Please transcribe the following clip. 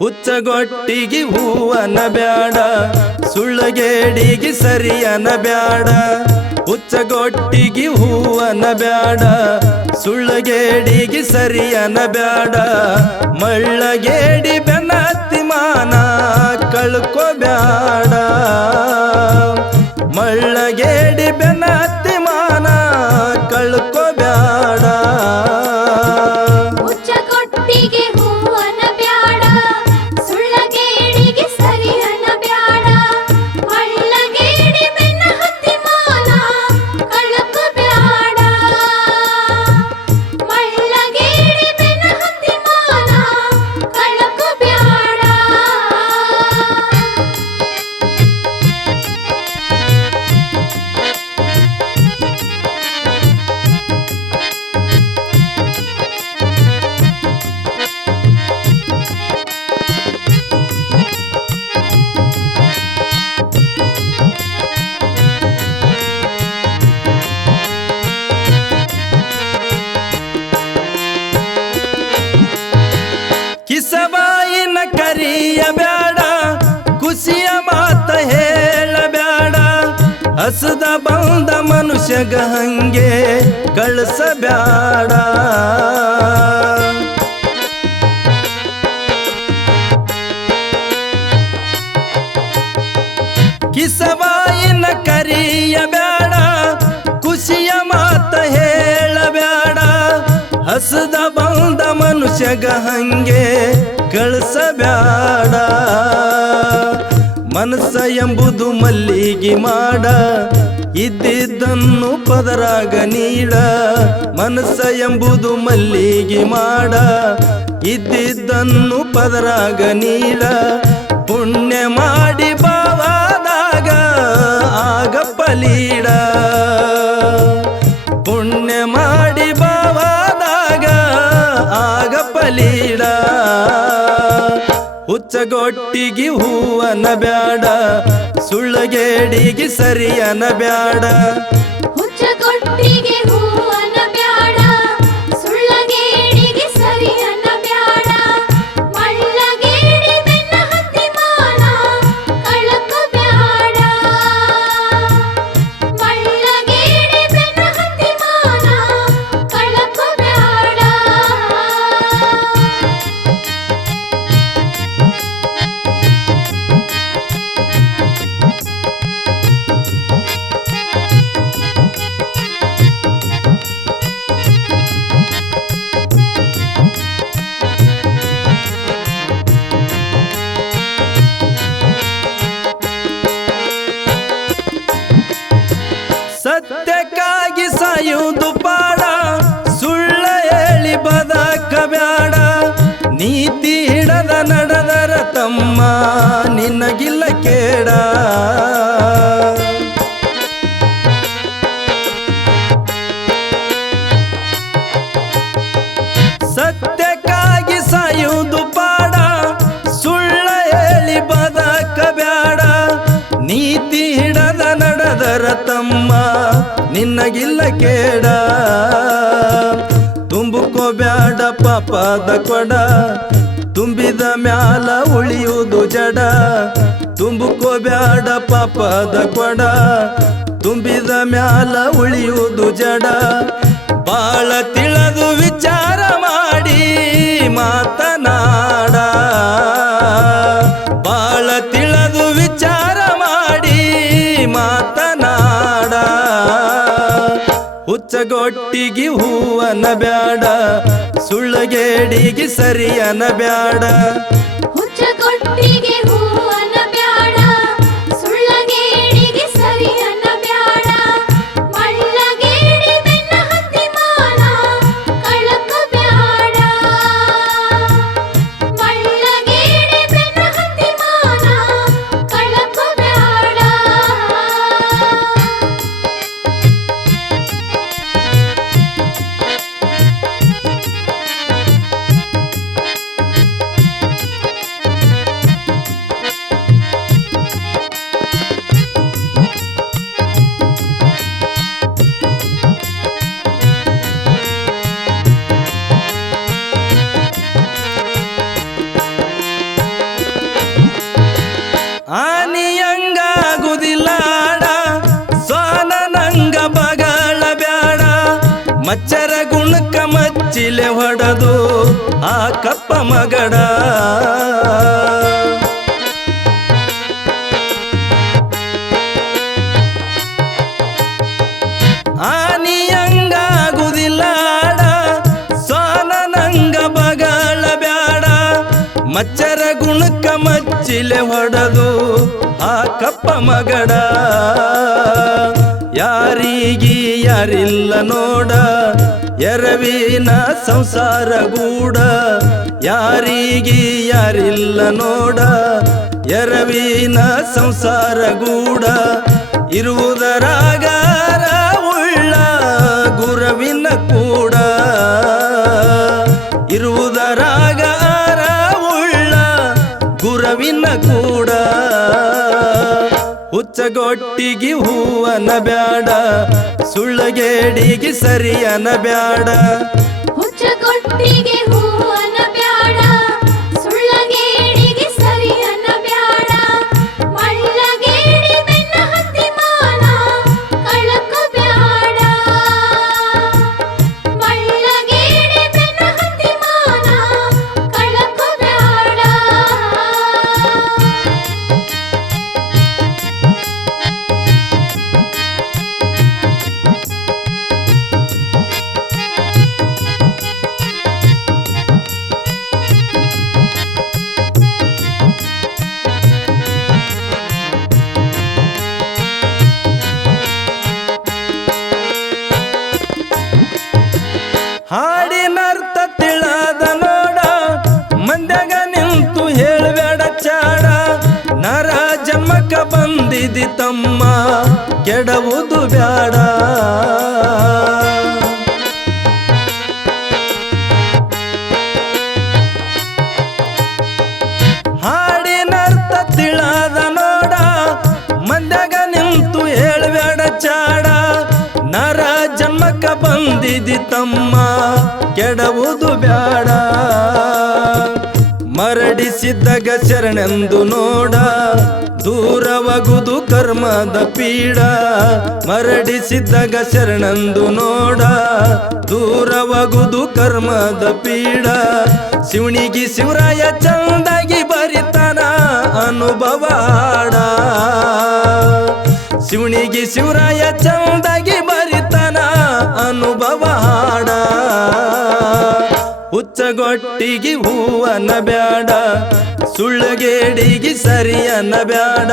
ಹುಚ್ಚಗೊಟ್ಟಿಗೆ ಹೂವನ ಬ್ಯಾಡ, ಸುಳ್ಳಗೇಡಿಗೆ ಸರಿಯನ ಬ್ಯಾಡ. ಹುಚ್ಚಗೊಟ್ಟಿಗೆ ಹೂವನ ಬ್ಯಾಡ, ಸುಳ್ಳಗೇಡಿಗೆ ಸರಿಯನ ಬ್ಯಾಡ. ಮಳ್ಳಗೇಡಿ ಬೆನ್ನತ್ತಿ ಮಾನ ಕಳ್ಕೊ ಬ್ಯಾಡ. ಮಳ್ಳಗೇಡಿ ಬೆನ್ನತ್ತಿ ಮಾನ ಕಳ್ಕೊ ಬ್ಯಾಡ. ಹುಚ್ಚಗೊಟ್ಟಿಗೆ ಹೂವನ ಬ್ಯಾಡ, ಸುಳ್ಳಗೇಡಿಗೆ ಸರಿಯನ ಬ್ಯಾಡ. ಮಳ್ಳಗೇಡಿ ಬೆನ್ನ ಹತ್ತಿ ಮಾನ ಕಳ್ಕೊ ಬ್ಯಾಡ. ಮಳ್ಳಗೇಡಿ ಬೆನ್ನ ಹತ್ತಿ ಮಾನ ಕಳ್ಕೊ ಬ್ಯಾಡ. ಕಿಸಬಾಯಿನ ಕರಿಯ ಬ್ಯಾಡ, ಖುಷಿಯ ಮಾತ ಹೇಳ ಬ್ಯಾಡ. ಹಸದ ಬಂದ ಮನುಷ್ಯಗ ಹಂಗೆ ಕಳಿಸ ಬ್ಯಾಡ. ಕಿಸಬಾಯಿನ ಕರಿಯ ಬ್ಯಾಡ, ಖುಷಿಯ ಮಾತ ಹೇಳ ಬ್ಯಾಡ. ಹಸದ ಬಂದ ಮನುಷ್ಯಗ ಹಂಗೆ ಕಳಿಸ ಬ್ಯಾಡ. ಮನಸ್ಸ ಎಂಬುದು ಮಲ್ಲಿಗೆ ಮಾಡ, ಇದ್ದಿದ್ದನ್ನು ಪದರಾಗ ನೀಡ. ಮನಸ್ಸ ಎಂಬುದು ಮಲ್ಲಿಗೆ ಮಾಡ, ಇದ್ದಿದ್ದನ್ನು ಪದರಾಗ ನೀಡ. ಪುಣ್ಯ ಮಾಡಿ ಬಾವಾದಾಗ ಆಗ ಪಲೀಡ. ಪುಣ್ಯ ಮಾಡಿ ಬಾವಾದಾಗ ಆಗ ಪಲೀಡ. ಹುಚ್ಚಗೊಟ್ಟಿಗೆ ಹೂವನ ಬ್ಯಾಡ, ಸುಳ್ಳಗೇಡಿಗೆ ಸರಿಯನ ಬ್ಯಾಡ. ಹುಚ್ಚಗೊಟ್ಟಿಗೆ ಹೂವನ ಬ್ಯಾಡ, ಸುಳ್ಳಗೇಡಿಗೆ ಸರಿಯನ ಬ್ಯಾಡ. ಮಳ್ಳಗೇಡಿ ಬೆನ್ನ ಹತ್ತಿ ಮಾನ ಕಳ್ಕೊ ಬ್ಯಾಡ. ಮಳ್ಳಗೇಡಿ ಬೆನ್ನ ಹತ್ತಿ ಮಾನ ಕಳ್ಕೊ ಬ್ಯಾಡ. ಸತ್ಯಕ್ಕಾಗಿ ಸಾಯುವುದು ಪಾಡ, ಸುಳ್ಳ ಹೇಳಿ ಬದಕ ಬ್ಯಾಡ. ನೀತಿ ಹಿಡದ ನಡೆದರ ತಮ್ಮ ನಿನಗಿಲ್ಲ ಕೇಡ. ಸತ್ಯಕ್ಕಾಗಿ ಸಾಯುವುದು ಪಾಡ, ಸುಳ್ಳ ಹೇಳಿ ಬದಕ ಬ್ಯಾಡ. ನೀತಿ ಹಿಡದ ನಡೆದರ ತಮ್ಮ ನಿನಗಿಲ್ಲ ಕೇಡ. ತುಂಬುಕೋ ಬ್ಯಾಡ ಪಾಪದ ಕೊಡ, ತುಂಬಿದ ಮ್ಯಾಲ ಉಳಿಯುವುದು ಜಡ. ತುಂಬುಕೋ ಬ್ಯಾಡ ಪಾಪದ ಕೊಡ, ತುಂಬಿದ ಮ್ಯಾಲ ಉಳಿಯುವುದು ಜಡ. ಬಾಳ ತಿಳಿದು ವಿಚಾರ ಮಾಡಿ ಮಾತನಾಡ. ಬಾಳ ತಿಳಿದು ವಿಚಾರ ಮಾಡಿ ಮಾತನಾಡ. ಹುಚ್ಚಗೊಟ್ಟಿಗೆ ಹೂವನ ಬ್ಯಾಡ, ಸುಳ್ಳಗೇಡಿಗೆ ಸರಿಯನ ಬ್ಯಾಡ. ಹುಚ್ಚಗೊಟ್ಟಿಗೆ ಹೂವನ ಬ್ಯಾಡ, ಸುಳ್ಳಗೇಡಿಗೆ ಸರಿಯನ ಬ್ಯಾಡ. ಮಳ್ಳಗೇಡಿ ಬೆನ್ನ ಹತ್ತಿ ಮಾನ ಕಳ್ಕೊ ಬ್ಯಾಡ. ಮಳ್ಳಗೇಡಿ ಬೆನ್ನ ಹತ್ತಿ ಮಾನ ಕಳ್ಕೊ ಬ್ಯಾಡ. ಮಚ್ಚಿಲೆ ಹೊಡೆದು ಆ ಕಪ್ಪ ಮಗಡ ಆನಿಯಂಗಾಗುದಿಲ್ಲಾಡ ಸೋನನಂಗ ಬಗಳ ಬ್ಯಾಡ ಮಚ್ಚರ ಗುಣಕ್ಕ ಮಚ್ಚಿಲೆ ಹೊಡೆದು ಆ ಕಪ್ಪ ಮಗಡ ಯಾರಿಗಿ ಯಾರಿಲ್ಲ ನೋಡ ಎರವಿನ ಸಂಸಾರ ಗೂಡ ಯಾರಿಗಿ ಯಾರಿಲ್ಲ ನೋಡ ಎರವಿನ ಸಂಸಾರ ಗೂಡ ಇರುವುದರಾಗಾರ ಉಳ್ಳ ಗುರವಿನ ಕೂಡ ಇರುವುದರಾಗಾರ ಉಳ್ಳ ಗುರವಿನ ಕೂಡ ಹುಚ್ಚಗೊಟ್ಟಿಗೆ ಹೂವನ ಬ್ಯಾಡ ಸುಳ್ಳಗೇಡಿಗೆ ಸರಿಯನ ಬ್ಯಾಡ ಹುಚ್ಚಗೊಟ್ಟಿಗೆ ಹೂವನ ಬ್ಯಾಡ ಸುಳ್ಳಗೇಡಿಗೆ ಸರಿಯನ ಬ್ಯಾಡ ಮಳ್ಳಗೇಡಿ ಬೆನ್ನ ಹತ್ತಿ ಮಾನ ಕಳಕ ಬ್ಯಾಡ ಮಳ್ಳಗೇಡಿ ಬೆನ್ನ ಹತ್ತಿ ಮಾನ ಕಳಕ ಬ್ಯಾಡ ಹಾಡಿನರ್ಥ ತಿಳದ ನೋಡ ಮಂದ್ಯಾಗ ನಿಂತು ಹೇಳ್ಬೇಡ ಚಾಡ ನರ ಜನ್ಮಕ್ಕ ಬಂದಿದಿ ತಮ್ಮ ಕೆಡವುದು ಬ್ಯಾಡ ಹಾಡಿನರ್ಥ ತಿಳದ ನೋಡ ಮಂದ್ಯಾಗ ನಿಂತು ಹೇಳ್ಬೇಡ ಚಾಡ ನರ ಜನ್ಮಕ್ಕ ಬಂದಿದಿ ತಮ್ಮ ಕೆಡವುದು ಬ್ಯಾಡ ಮರಡಿಸಿದ್ದಾಗ ಶರಣೆಂದು ನೋಡ ದೂರವಾಗುವುದು ಕರ್ಮದ ಪೀಡ ಮರಡಿಸಿದ್ದಾಗ ಶರಣೆಂದು ನೋಡ ದೂರವಾಗುವುದು ಕರ್ಮದ ಪೀಡ ಶಿವನಿಗೆ ಶಿವರಾಯ ಚಂದಾಗಿ ಬರಿತಾನ ಅನುಭವ ಹಾಡ ಶಿವನಿಗೆ ಶಿವರಾಯ ಚಂದಾಗಿ ಬರಿತಾನ ಅನುಭವ ಹಾಡ ಹುಚ್ಚಗೊಟ್ಟಿಗೆ ಹೂವನ ಬ್ಯಾಡ ಸುಳ್ಳಗೇಡಿಗೆ ಸರಿಯನ ಬ್ಯಾಡ